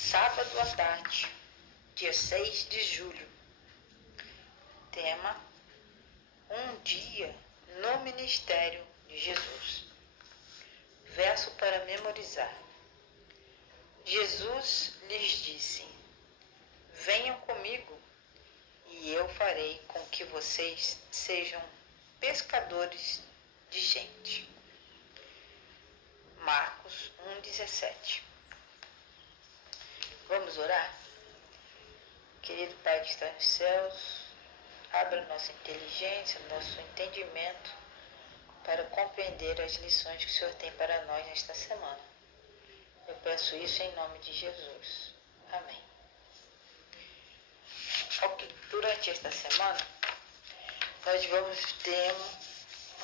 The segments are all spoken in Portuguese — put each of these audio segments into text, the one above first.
Sábado à tarde, dia 6 de julho. Tema: um dia no ministério de Jesus. Verso para memorizar. Jesus lhes disse: venham comigo e eu farei com que vocês sejam pescadores de gente. Marcos 1,17. Vamos orar? Querido Pai que está nos céus, abra nossa inteligência, nosso entendimento para compreender as lições que o Senhor tem para nós nesta semana. Eu peço isso em nome de Jesus. Amém. Ok, durante esta semana, nós vamos ter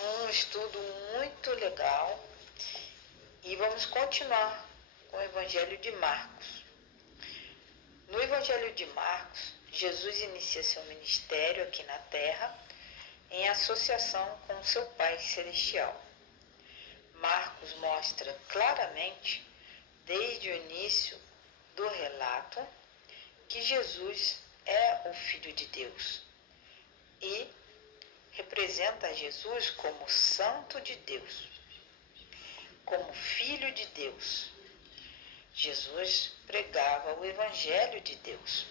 um estudo muito legal e vamos continuar com o Evangelho de Marcos. No Evangelho de Marcos, Jesus inicia seu ministério aqui na terra em associação com seu Pai Celestial. Marcos mostra claramente, desde o início do relato, que Jesus é o Filho de Deus e representa Jesus como Santo de Deus, como Filho de Deus. Jesus pregava o Evangelho de Deus.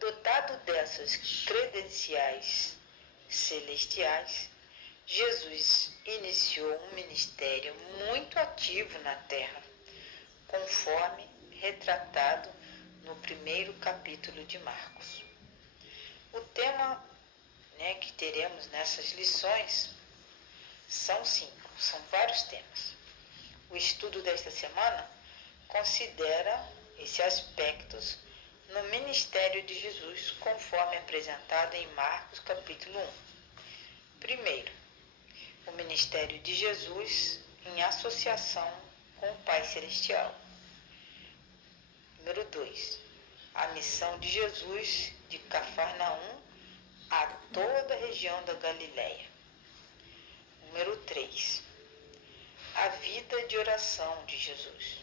Dotado dessas credenciais celestiais, Jesus iniciou um ministério muito ativo na terra, conforme retratado no primeiro capítulo de Marcos. O tema que teremos nessas lições são vários temas. O estudo desta semana considera esses aspectos no ministério de Jesus, conforme apresentado em Marcos capítulo 1. Primeiro, o ministério de Jesus em associação com o Pai Celestial. Número 2, a missão de Jesus de Cafarnaum a toda a região da Galileia. Número 3, a vida de oração de Jesus.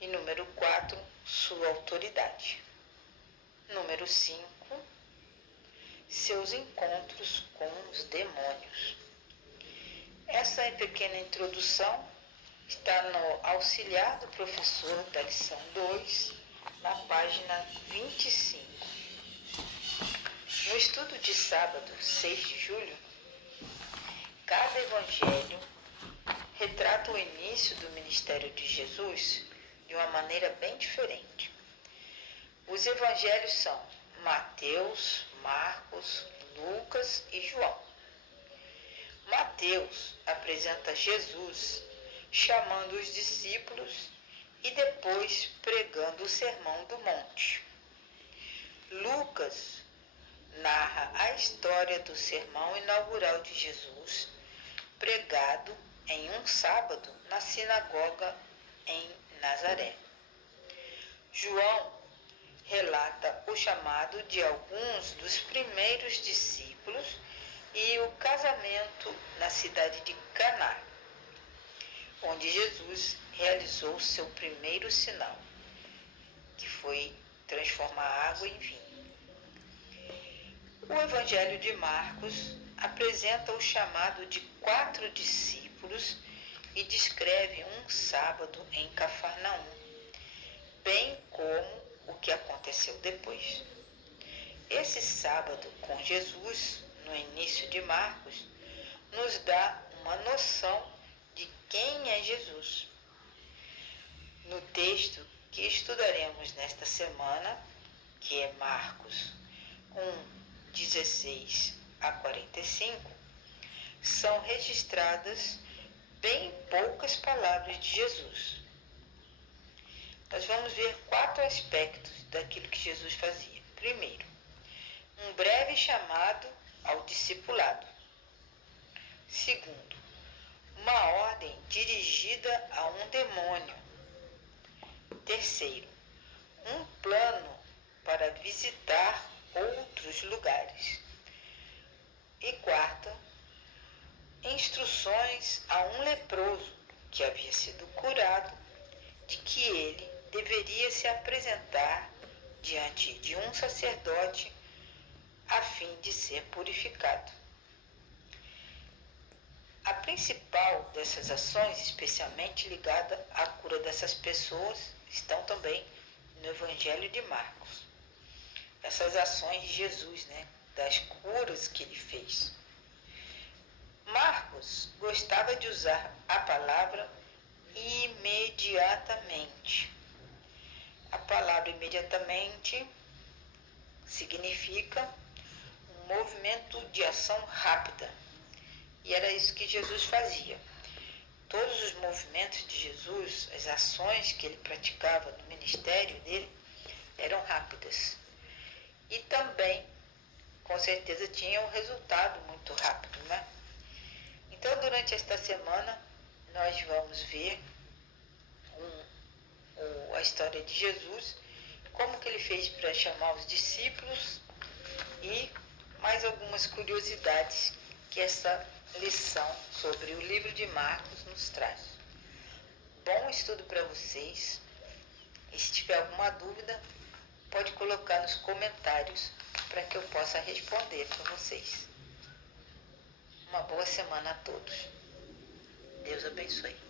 E número 4, sua autoridade. Número 5, seus encontros com os demônios. Essa pequena introdução está no auxiliar do professor da lição 2, na página 25. No estudo de sábado, 6 de julho, cada evangelho retrata o início do ministério de Jesus de uma maneira bem diferente. Os evangelhos são Mateus, Marcos, Lucas e João. Mateus apresenta Jesus chamando os discípulos e depois pregando o Sermão do Monte. Lucas narra a história do sermão inaugural de Jesus, pregado em um sábado na sinagoga em Nazaré. João relata o chamado de alguns dos primeiros discípulos e o casamento na cidade de Caná, onde Jesus realizou seu primeiro sinal, que foi transformar água em vinho. O Evangelho de Marcos apresenta o chamado de 4 discípulos e descreve um sábado em Cafarnaum, bem como o que aconteceu depois. Esse sábado com Jesus, no início de Marcos, nos dá uma noção de quem é Jesus. No texto que estudaremos nesta semana, que é Marcos 1:16 a 45, são registradas bem poucas palavras de Jesus. Nós vamos ver 4 aspectos daquilo que Jesus fazia. Primeiro, um breve chamado ao discipulado. Segundo, uma ordem dirigida a um demônio. Terceiro, um plano para visitar outros lugares. E quarta, instruções a um leproso que havia sido curado de que ele deveria deveria se apresentar diante de um sacerdote a fim de ser purificado. A principal dessas ações, especialmente ligada à cura dessas pessoas, estão também no Evangelho de Marcos. Essas ações de Jesus, das curas que ele fez. Marcos gostava de usar a palavra imediatamente. A palavra imediatamente significa um movimento de ação rápida. E era isso que Jesus fazia. Todos os movimentos de Jesus, as ações que ele praticava no ministério dele, eram rápidas. E também, com certeza, tinham um resultado muito rápido, Então, durante esta semana, nós vamos ver a história de Jesus, como que ele fez para chamar os discípulos e mais algumas curiosidades que essa lição sobre o livro de Marcos nos traz. Bom estudo para vocês. E se tiver alguma dúvida, pode colocar nos comentários para que eu possa responder para vocês. Uma boa semana a todos. Deus abençoe.